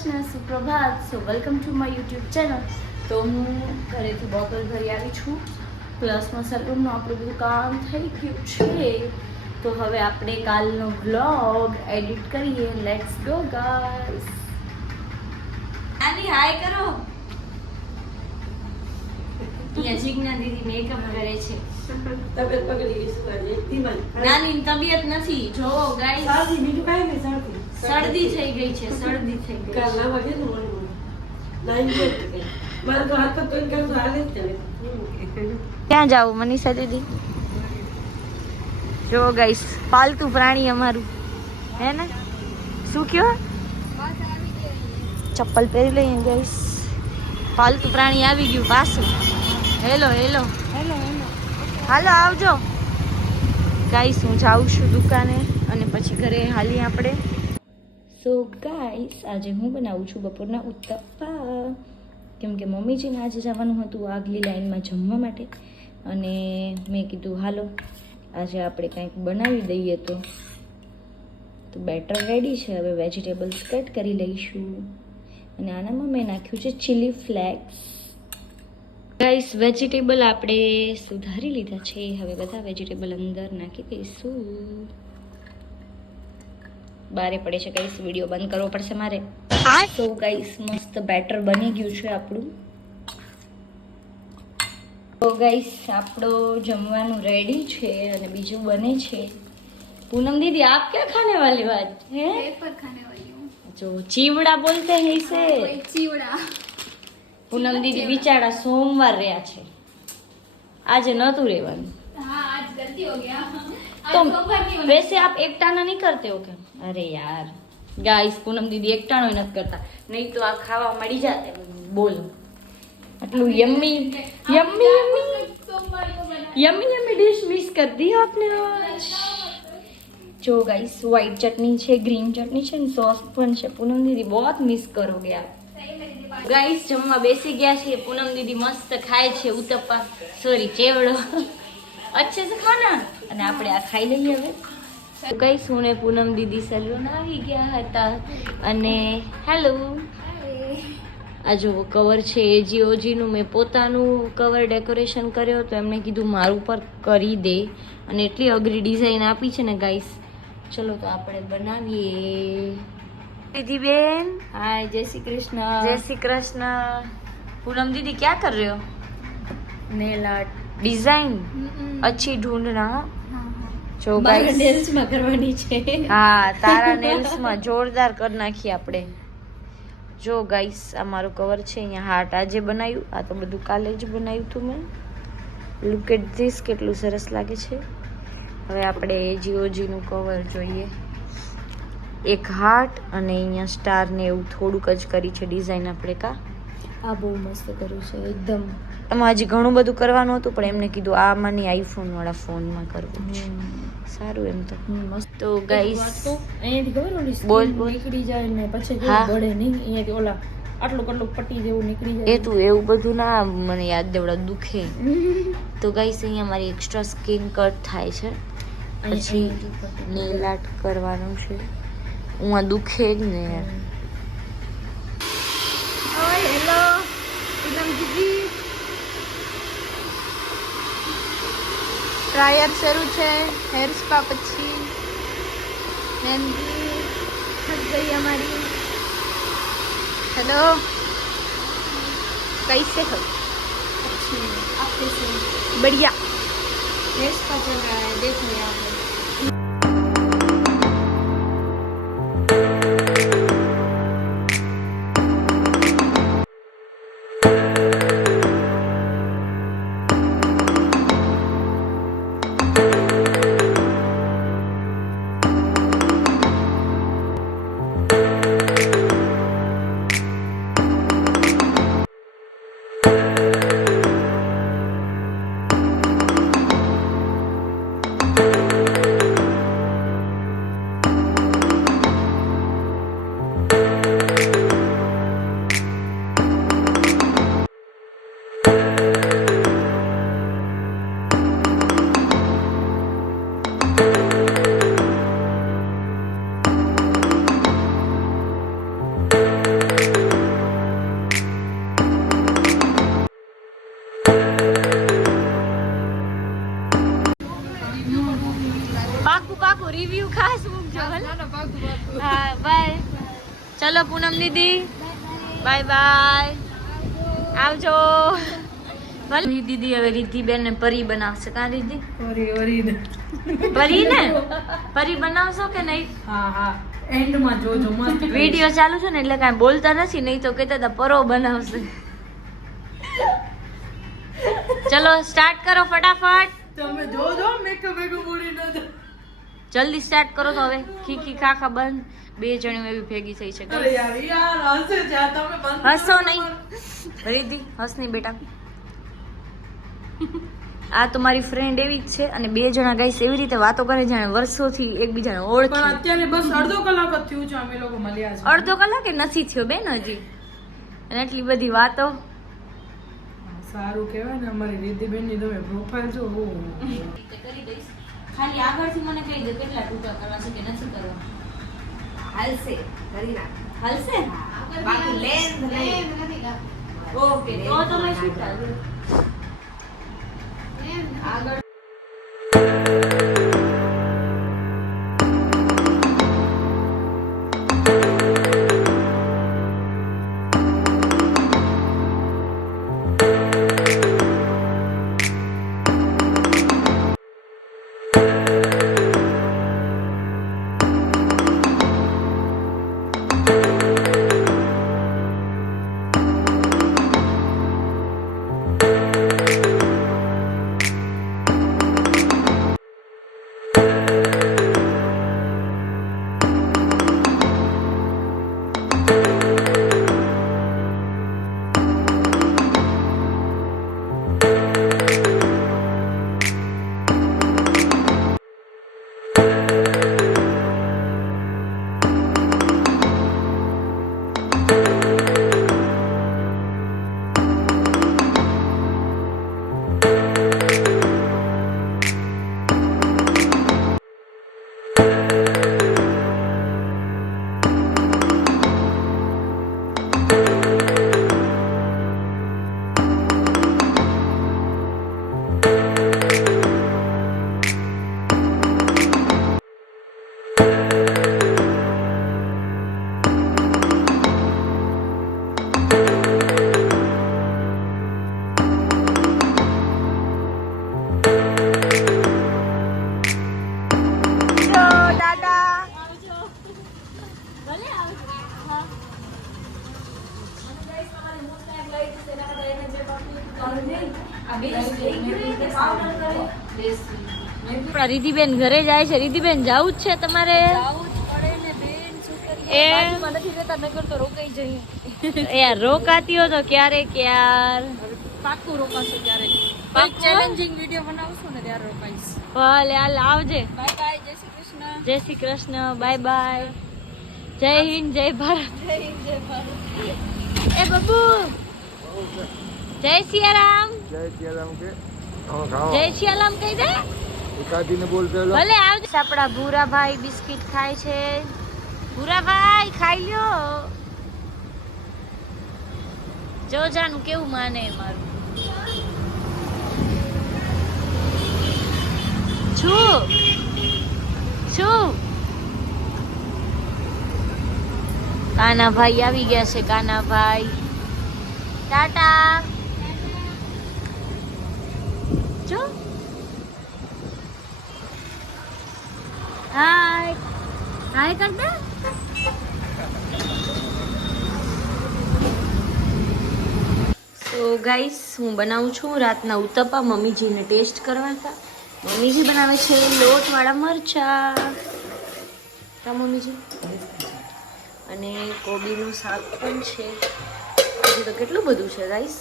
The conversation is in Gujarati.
કૃષ્ણ, સુપ્રભાત. So welcome to my YouTube channel. તો હું ઘરેથી બોટલ ભરી આવી છું, પ્લસમાં સલૂનનું આપણું બધું કામ થઈ ગયું છે. તો હવે આપણે કાલનો વ્લોગ એડિટ કરીએ. Let's go guys. આની હાય કરો. જીજ્ઞા દીદી મેકઅપ કરે છે. તબિયત પકડી ગઈ છે આજે ધીમા. નાની તબિયત નથી જો ગાઈસ. સાદી બીજું કાઈ નહીં, શરદી થઈ ગઈ છે, શરદી થઈ ગઈ. કાલ ના વાગે ને મને લાઈન ગઈ કે મારે તો હાથ તો કામ તો હાલે જ ચાલે. ક્યાં જાવ મનીષા દીદી? જો ગાઈસ પાલતુ પ્રાણી અમારું હે ને, શું કયો? ચપ્પલ પહેરી લઈએ ગાઈસ. પાલતુ પ્રાણી આવી ગયું પાછું. હેલો હેલો હેલો હેલો, હાલો આવજો ગાઈસ. હું જાઉં છું દુકાને અને પછી ઘરે હાલી આપણે. સો ગાઈસ આજે હું બનાવું છું બપોરના ઉત્તપ્પા, કેમ કે મમ્મીજીને આજે જવાનું હતું આગલી લાઈનમાં જમવા માટે, અને મેં કીધું હાલો આજે આપણે કંઈક બનાવી દઈએ. તો બેટર રેડી છે, હવે વેજીટેબલ્સ કટ કરી લઈશું. અને આનામાં મેં નાખ્યું છે ચીલી ફ્લેક્સ. ગાઈસ વેજીટેબલ આપણે સુધારી લીધા છે, હવે બધા વેજીટેબલ અંદર નાખી દઈશું. બારે પડે છે ગાઈસ, વિડીયો બંધ કરવો પડશે મારે. તો ગાઈસ મસ્ત બેટર બની ગયું છે આપણું. તો ગાઈસ આપણો જમવાનું રેડી છે અને બીજું બને છે. पूनम दीदी आप क्या खाने वाली बात है? वेफर खाने वाली हूँ। जो चीवड़ा बोलते हैं इसे, वही चिवड़ा। पूनम दीदी बिचारा सोमवार રહ્યા છે, આજે નતું રહેવાનું. हाँ आज गलती हो गया। आज तो सोमवार नहीं होना। वैसे आप एकटाना नहीं करते हो क्या? अरे यार गाइस पूनम दीदी એકટાણો નથી કરતા, નહીં તો આ ખાવા મળી જાતે. બોલો આટલું યમ્મી યમ્મી યમ્મી सोमवार को बना। यम्मी यम्मी डिश मिस कर दी आपने आज. जो गाइस व्हाइट चटनी છે, ग्रीन चटनी છે, सॉस પણ છે. पूनम दीदी बहुत मिस करोगे आप. सही में दीदी बात। ગાઈસ જમવા બેસી ગયા છે. પૂનમ દીદી મસ્ત ખાય છે ઉત્તપ્પા, સોરી ચેવડો. અચ્છે સે ખાના. અને આપણે આ ખાઈ લઈએ હવે. ગાઈસ હું ને પૂનમ દીદી સલૂન આવી ગયા હતા. અને હેલો, આ જો કવર છે એજીઓજી નું. મેં પોતાનું કવર ડેકોરેશન કર્યો તો એમને કીધું મારું પર કરી દે, અને એટલી અઘરી ડિઝાઇન આપી છે ને ગાઈસ. ચલો તો આપણે બનાવીએ. दीदी बेन हाय, जय श्री कृष्ण. जय श्री कृष्ण. पूनम दीदी क्या कर रहे हो? नेल आर्ट डिजाइन अच्छी ढूंढना. જો ગાઈસ નેલ્સ માં કરવાની છે. હા તારા નેલ્સ માં જોરદાર કરી નાખી આપણે. જો ગાઈસ આ મારું કવર છે, અહીંયા હાર્ટ આજે બનાવ્યું. આ તો બધું કાલે જ બનાવ્યું હતું મેં. લુક એટ ધીસ, કેટલું સરસ લાગે છે. હવે આપણે એજીઓજી નું કવર જોઈએ. એક હાર્ટ અને અહીંયા સ્ટાર ને એવું થોડુંક જ કરી છે ડિઝાઇન આપણે. કા આ બહુ મસ્ત કર્યું છે એકદમ. એમાં હજી ઘણું બધું કરવાનું હતું, પણ એમને કીધું આમાંની આઈફોન વાળા ફોનમાં કરવું છે. સારું એમ તો મસ્ત. તો ગાઈસ અહીંયાથી ખબર ઓલી બોલ સ્કીન બોલ. નીકળી જાય ને પછી હા. જેવું બળે નહીં, અહીંયાથી ઓલા આટલું કટલું પટ્ટી જેવું નીકળી એ જાય. તું એવું બધું ના મને યાદ દેવડા દુખે. તો ગાઈસ અહીંયા મારી એક્સ્ટ્રા સ્કિન કટ થાય છે, પછી નેલ આર્ટ કરવાનું છે. હું આ દુખે જ ને યાર. हेलो पूनम दीदी ट्रायल શરૂ છે. હેર સ્પા પછી મહેંદી થક ગઈ हमारी. हेलो कैसे हो? अच्छी आप कैसे हो? बढ़िया. हेयर स्पा चल रहा है, देख लिया आपने. પાકું રિવ્યુ ખાસ મૂકજો હા બાય. ચલો પૂનમ દીદી બાય બાય, આવજો. દીદી હવે રિદ્ધિબેન ને પરી બનાવશે. કા દીદી પરી ને પરી બનાવશો કે નહીં? હા એન્ડમાં જોજો મસ્ત. વિડિયો ચાલુ છે ને એટલે કાંઈ બોલતા નથી, નહીં તો કહેતા હતા પરો બનાવશે. ચલો સ્ટાર્ટ કરો ફટાફટ. તમે જોજો મેકઅપ બોડી ન જલ્દી સ્ટાર્ટ કરો તો હવે ખીખી ખાખા બંધ. 2 જણીઓ એવી ભેગી થઈ છે. અરે યાર હસે જા તમે બંધ હસો નહીં રીતિ, હસ નહીં બેટા. આ તો મારી ફ્રેન્ડ એવી જ છે અને 2 જણા ગાઈસ એવી રીતે વાતો કરે જાણે વર્ષોથી એકબીજાને પણ ઓળખે. અત્યારે બસ અડધો કલાક જ થયું છે અમે લોકો મળ્યા છે. અડધો કલાક એ નથી થયો બેન હજી, અને એટલી બધી વાતો. સારું કહેવાય ને અમારી રિદ્ધિબેન ની તમે પ્રોફાઇલ જો. કરી દઈશ. ખાલી આગળથી મને કહી દે કેટલા ટૂંકા કરવા છે કે નથી કરવા. હાલશે કરી નાખ. હાલશે? બાકી લેન્થ નહીં. ઓકે તો તમે શું ચાલુ આગળ રિદ્ધિબેન ઘરે જાય છે. રિદ્ધિબેન જાવું જ છે તમારે? એ યાર રોકાતી હો તો ક્યારેક યાર. પાક્કું રોકાશો ત્યારે. પાક્કું? ચેલેન્જિંગ વિડિયો બનાવશું ને ત્યારે રોકાઈશ. ભલે હાલ આવજે. બાય બાય, જય શ્રી કૃષ્ણ. જય શ્રી કૃષ્ણ, બાય બાય, જય હિન્દ, જય ભારત. જય હિન્દ, જય ભારત. એ બબુ જય સિયારામ. જય સિયારામ કે જય સિયારામ કહી દે. એકાદીને બોલ પેલો. ભલે આવજે. આપણા ભૂરાભાઈ બિસ્કિટ ખાય છે. ભૂરાભાઈ ખાઈ લ્યો. જો જાનું કેવું માને મારું. શું કાનાભાઈ આવી ગયા છે. કાનાભાઈ ટાટા. જો હાય હાય કર દે. તો ગાઈસ હું બનાવું છું રાતના ઉત્તપા. મમ્મીજીને ટેસ્ટ કરવા હતા. મમ્મીજી બનાવે છે લોટવાળા મરચા. કા મમ્મીજી? અને કોબીનું શાક પણ છે. હજી તો કેટલું બધું છે ગાઈસ.